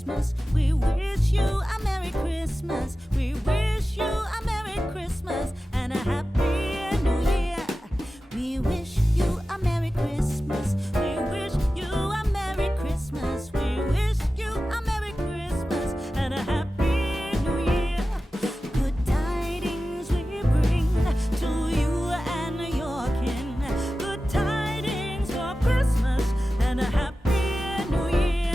Christmas. We wish you a Merry Christmas. We wish you a Merry Christmas and a Happy New Year. We wish you a Merry Christmas. We wish you a Merry Christmas. We wish you a Merry Christmas and a Happy New Year. Good tidings we bring to you and your kin. Good tidings for Christmas and a Happy New Year.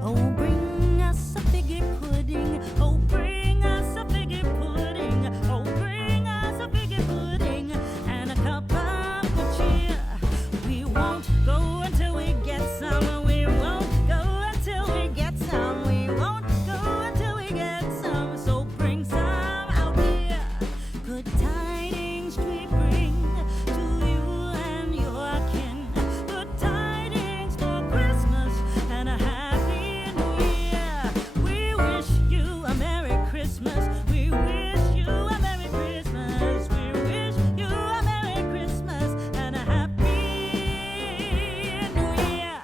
Oh, bring us a figgy pudding. Oh, bring us a figgy pudding. Oh, bring us a figgy pudding and a cup of good cheer. We won't go until we get some. We won't go until we get some. We won't go until we get some. So bring some out here. Good tidings we bring to you and your kin. Good tidings for Christmas and a Happy New Year. We wish you a Merry Christmas. We wish you a Merry Christmas. We wish you a Merry Christmas and a Happy New Year.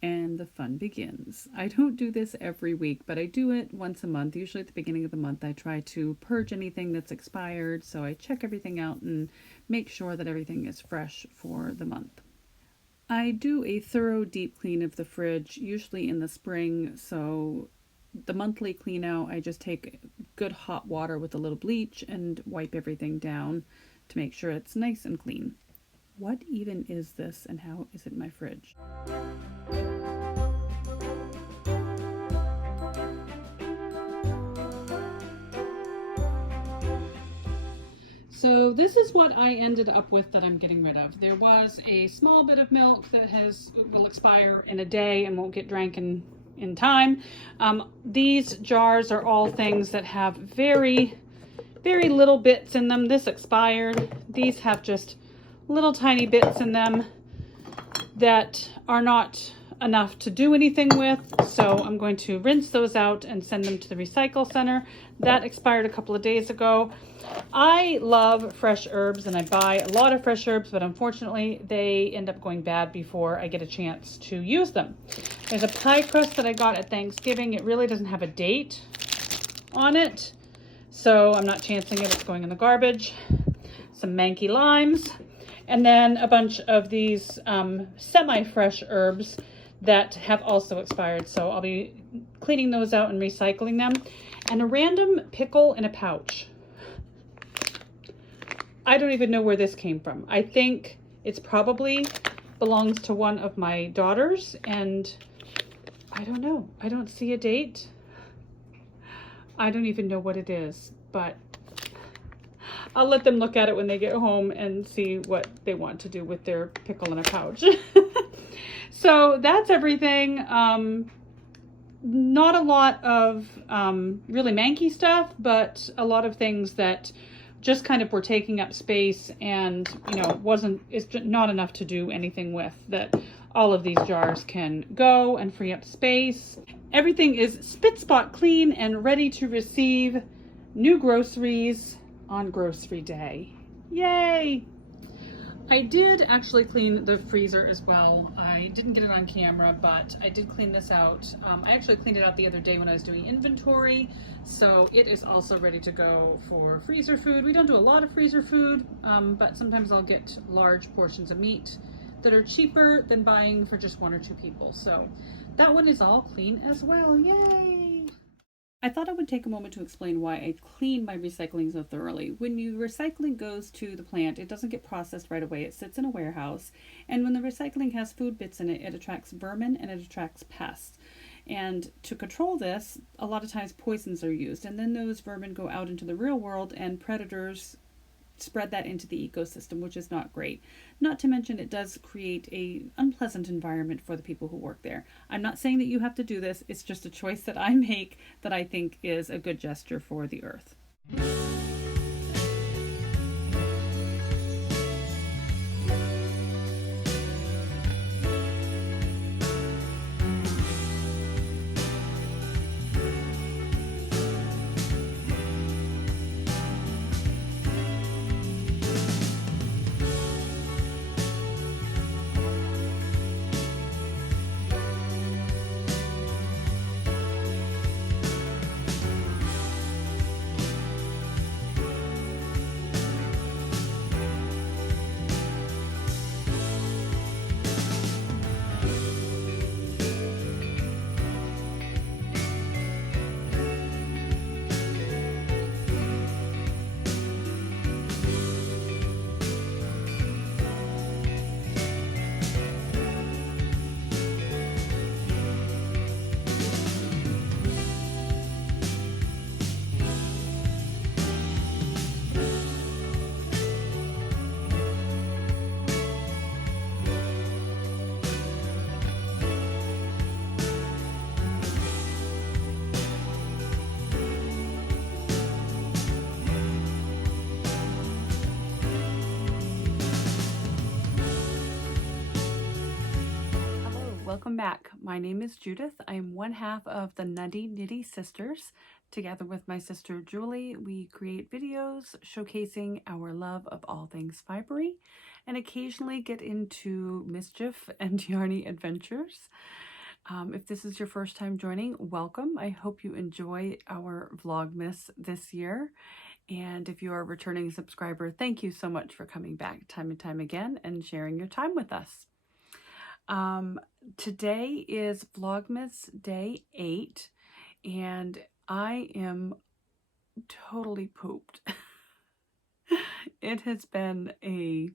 And the fun begins. I don't do this every week, but I do it once a month. Usually at the beginning of the month, I try to purge anything that's expired. So I check everything out and make sure that everything is fresh for the month. I do a thorough deep clean of the fridge, usually in the spring. So the monthly clean out, I just take good hot water with a little bleach and wipe everything down to make sure it's nice and clean. What even is this and how is it in my fridge? So this is what I ended up with that I'm getting rid of. There was a small bit of milk that will expire in a day and won't get drank in time. These jars are all things that have very, very little bits in them. This expired. These have just little tiny bits in them that are not enough to do anything with. So I'm going to rinse those out and send them to the recycle center. That expired a couple of days ago. I love fresh herbs and I buy a lot of fresh herbs, but unfortunately they end up going bad before I get a chance to use them. There's a pie crust that I got at Thanksgiving. It really doesn't have a date on it, so I'm not chancing it. It's going in the garbage. Some manky limes, and then a bunch of these semi-fresh herbs that have also expired. So I'll be cleaning those out and recycling them. And a random pickle in a pouch. I don't even know where this came from. I think it's probably belongs to one of my daughters, and I don't know. I don't see a date. I don't even know what it is, but I'll let them look at it when they get home and see what they want to do with their pickle in a pouch. So that's everything. Not a lot of really manky stuff, but a lot of things that just kind of were taking up space and, you know, it's not enough to do anything with, that all of these jars can go and free up space. Everything is spit spot clean and ready to receive new groceries on grocery day. Yay! I did actually clean the freezer as well. I didn't get it on camera, but I did clean this out. I actually cleaned it out the other day when I was doing inventory, so it is also ready to go for freezer food. We don't do a lot of freezer food, but sometimes I'll get large portions of meat that are cheaper than buying for just 1 or 2 people. So that one is all clean as well. Yay! I thought I would take a moment to explain why I clean my recycling so thoroughly. When your recycling goes to the plant, it doesn't get processed right away. It sits in a warehouse. And when the recycling has food bits in it, it attracts vermin and it attracts pests. And to control this, a lot of times poisons are used. And then those vermin go out into the real world and predators spread that into the ecosystem, which is not great. Not to mention it does create an unpleasant environment for the people who work there. I'm not saying that you have to do this. It's just a choice that I make that I think is a good gesture for the earth. Welcome back. My name is Judith. I am one half of the Nutty Nitty Sisters. Together with my sister Julie, we create videos showcasing our love of all things fibery and occasionally get into mischief and yarny adventures. If this is your first time joining, welcome. I hope you enjoy our Vlogmas this year. And if you are a returning subscriber, thank you so much for coming back time and time again and sharing your time with us. Today is Vlogmas Day 8, and I am totally pooped. It has been a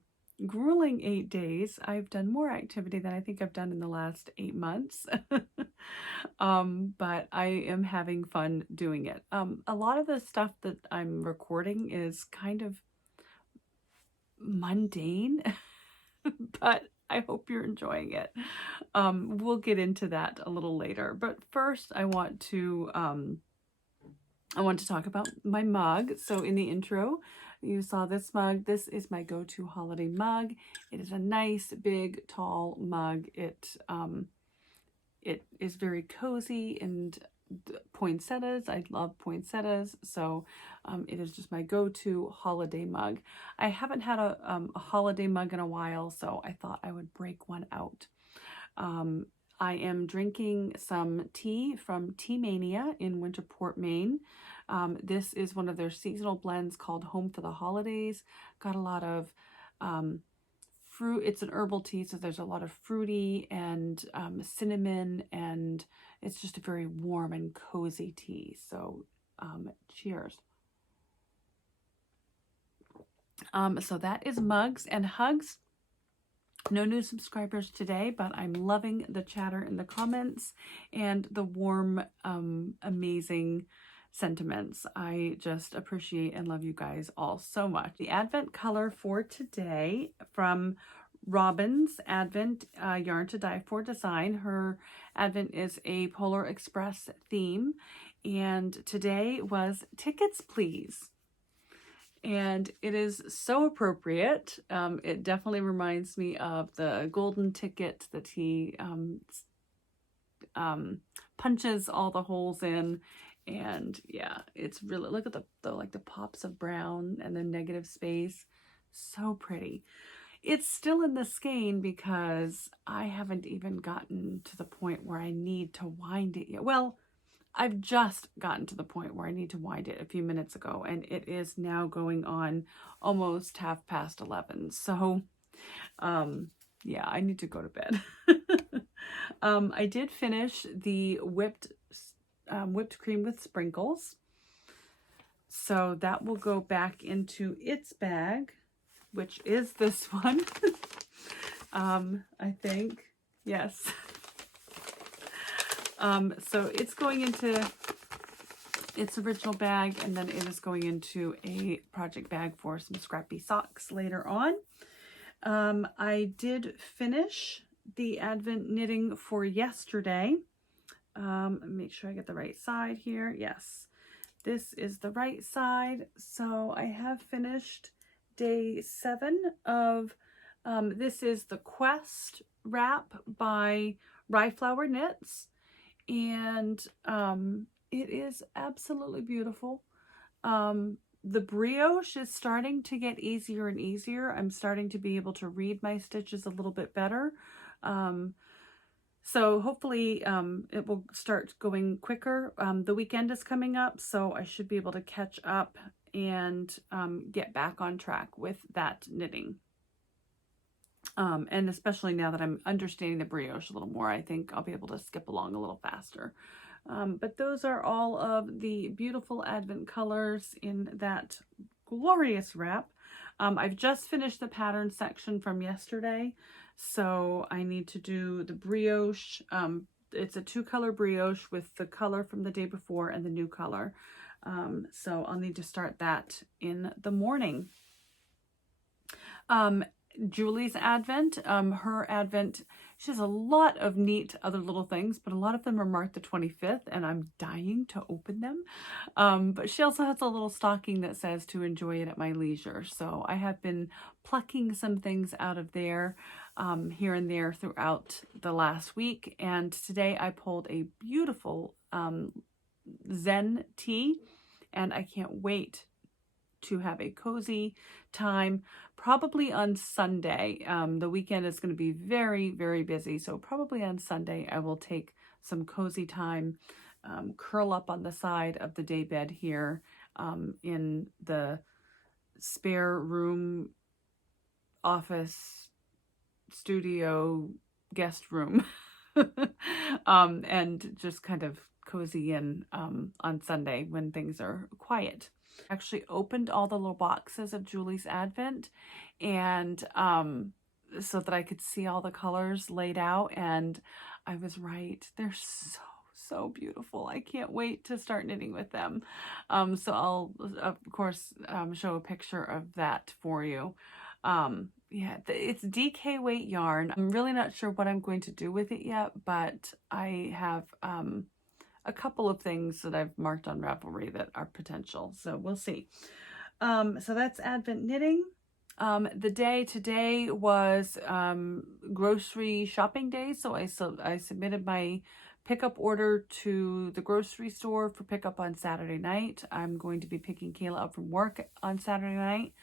grueling 8 days. I've done more activity than I think I've done in the last 8 months. But I am having fun doing it. A lot of the stuff that I'm recording is kind of mundane, but I hope you're enjoying it. We'll get into that a little later, but first I want to talk about my mug. So in the intro, you saw this mug. This is my go-to holiday mug. It is a nice, big, tall mug. It is very cozy and poinsettias. I love poinsettias, so it is just my go-to holiday mug. I haven't had a holiday mug in a while, so I thought I would break one out. I am drinking some tea from Tea Mania in Winterport, Maine. This is one of their seasonal blends called Home for the Holidays. Got a lot of fruit. It's an herbal tea, so there's a lot of fruity and cinnamon, and it's just a very warm and cozy tea. So cheers. So that is mugs and hugs. No new subscribers today, but I'm loving the chatter in the comments and the warm, amazing sentiments. I just appreciate and love you guys all so much. The Advent color for today from Robin's Advent Yarn to Die For Design. Her Advent is a Polar Express theme, and today was Tickets Please. And it is so appropriate. It definitely reminds me of the golden ticket that he punches all the holes in. And yeah, it's really, look at the pops of brown and the negative space. So pretty. It's still in the skein because I haven't even gotten to the point where I need to wind it yet. Well, I've just gotten to the point where I need to wind it a few minutes ago, and it is now going on almost 11:30. So, yeah, I need to go to bed. I did finish the whipped cream with sprinkles. So that will go back into its bag, which is this one. I think, yes. So it's going into its original bag, and then it is going into a project bag for some scrappy socks later on. I did finish the Advent knitting for yesterday. Make sure I get the right side here. Yes, this is the right side. So I have finished day 7 of, this is the Quest wrap by rhyFlower Knits. And it is absolutely beautiful. The brioche is starting to get easier and easier. I'm starting to be able to read my stitches a little bit better. So hopefully it will start going quicker. The weekend is coming up, so I should be able to catch up and get back on track with that knitting. And especially now that I'm understanding the brioche a little more, I think I'll be able to skip along a little faster. But those are all of the beautiful Advent colors in that glorious wrap. I've just finished the pattern section from yesterday, so I need to do the brioche. It's a 2-color brioche with the color from the day before and the new color. So I'll need to start that in the morning. Julie's Advent, her Advent, she has a lot of neat other little things, but a lot of them are marked the 25th, and I'm dying to open them. But she also has a little stocking that says to enjoy it at my leisure. So I have been plucking some things out of there, here and there throughout the last week. And today I pulled a beautiful Zen tea, and I can't wait to have a cozy time, probably on Sunday. The weekend is going to be very, very busy, so probably on Sunday I will take some cozy time, curl up on the side of the day bed here in the spare room, office, studio, guest room, and just kind of cozy in on Sunday when things are quiet. Actually opened all the little boxes of Julie's Advent, and so that I could see all the colors laid out, and I was right. They're so beautiful. I can't wait to start knitting with them. So I'll of course show a picture of that for you. Yeah, it's DK weight yarn. I'm really not sure what I'm going to do with it yet, but I have a couple of things that I've marked on Ravelry that are potential, so we'll see. So that's Advent knitting. The day today was grocery shopping day, so I submitted my pickup order to the grocery store for pickup on Saturday night. I'm going to be picking Kayla up from work on Saturday night,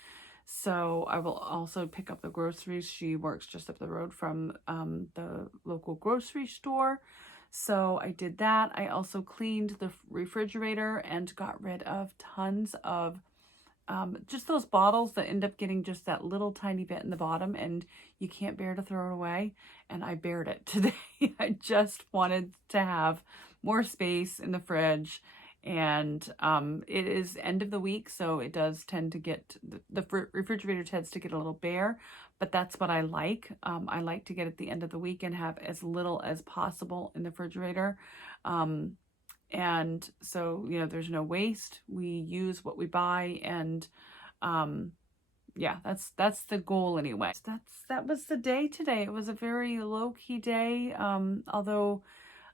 so I will also pick up the groceries. She works just up the road from the local grocery store. So I did that. I also cleaned the refrigerator and got rid of tons of just those bottles that end up getting just that little tiny bit in the bottom and you can't bear to throw it away. And I bared it today. I just wanted to have more space in the fridge And it is end of the week, so it does tend to get, the refrigerator tends to get a little bare, but that's what I like. I like to get at the end of the week and have as little as possible in the refrigerator. And so, you know, there's no waste. We use what we buy, and yeah, that's the goal anyway. That was the day today. It was a very low-key day, although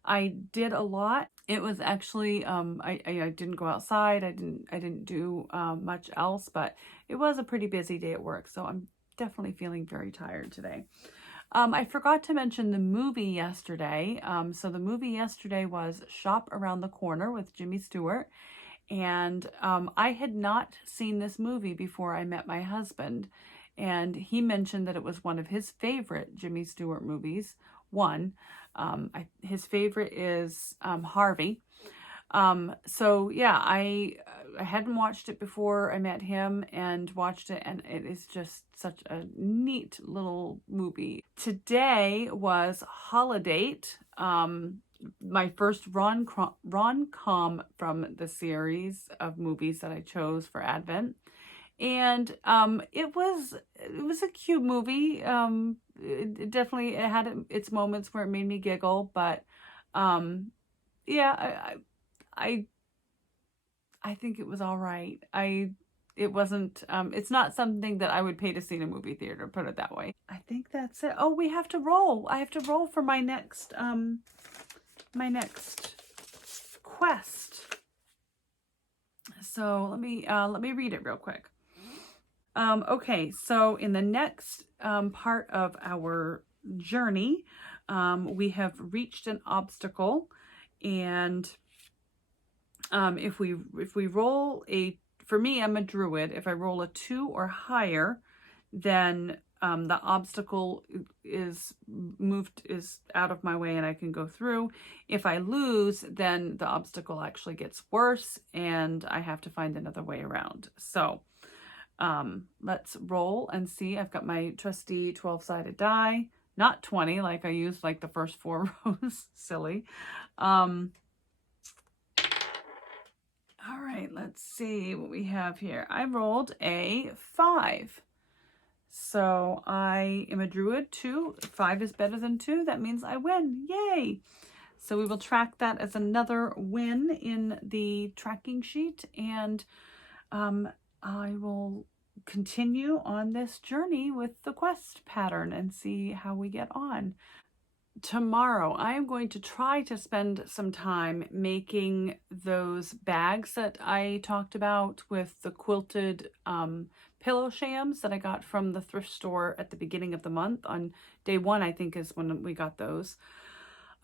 I did a lot. It was actually I didn't go outside. I didn't do much else, but it was a pretty busy day at work, so I'm definitely feeling very tired today. I forgot to mention the movie yesterday. So the movie yesterday was Shop Around the Corner with Jimmy Stewart. And I had not seen this movie before I met my husband. And he mentioned that it was one of his favorite Jimmy Stewart movies. His favorite is Harvey. So yeah, I hadn't watched it before I met him, and watched it, and it is just such a neat little movie. Today was Holidate, my first rom-com from the series of movies that I chose for Advent. And it was a cute movie. It definitely had its moments where it made me giggle, but yeah, I think it was all right. It wasn't, it's not something that I would pay to see in a movie theater, put it that way. I think that's it. Oh, we have to roll. I have to roll for my next quest. So let me read it real quick. Okay, so in the next part of our journey, we have reached an obstacle, and if we roll for me, I'm a druid. If I roll a 2 or higher, then the obstacle is out of my way and I can go through. If I lose, then the obstacle actually gets worse and I have to find another way around. So let's roll and see. I've got my trusty 12-sided die, not 20 like I used like the first 4 rows. Silly. All right, let's see what we have here. I rolled a 5. So I am a druid. 5 is better than 2. That means I win. Yay! So we will track that as another win in the tracking sheet, and I will continue on this journey with the quest pattern and see how we get on. Tomorrow, I am going to try to spend some time making those bags that I talked about with the quilted pillow shams that I got from the thrift store at the beginning of the month. On day 1, I think, is when we got those.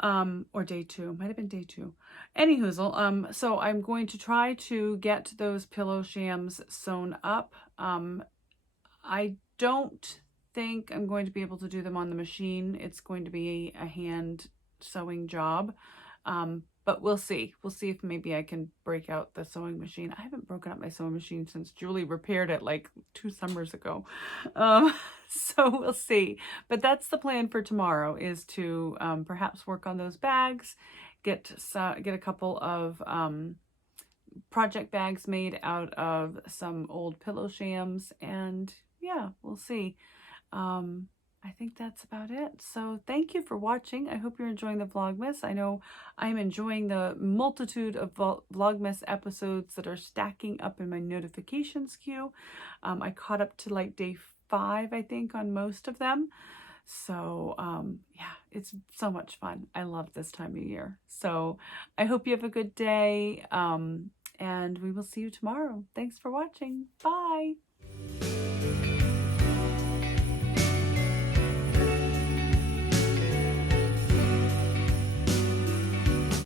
Or day 2, might have been day 2. Anyhoozle, so I'm going to try to get those pillow shams sewn up. I don't think I'm going to be able to do them on the machine. It's going to be a hand sewing job, but we'll see. We'll see if maybe I can break out the sewing machine. I haven't broken up my sewing machine since Julie repaired it like 2 summers ago. So we'll see. But that's the plan for tomorrow, is to perhaps work on those bags, get a couple of project bags made out of some old pillow shams, and yeah, we'll see. I think that's about it. So thank you for watching. I hope you're enjoying the Vlogmas. I know I'm enjoying the multitude of Vlogmas episodes that are stacking up in my notifications queue. I caught up to like day 5, I think, on most of them. So yeah, it's so much fun. I love this time of year. So I hope you have a good day, and we will see you tomorrow. Thanks for watching. Bye.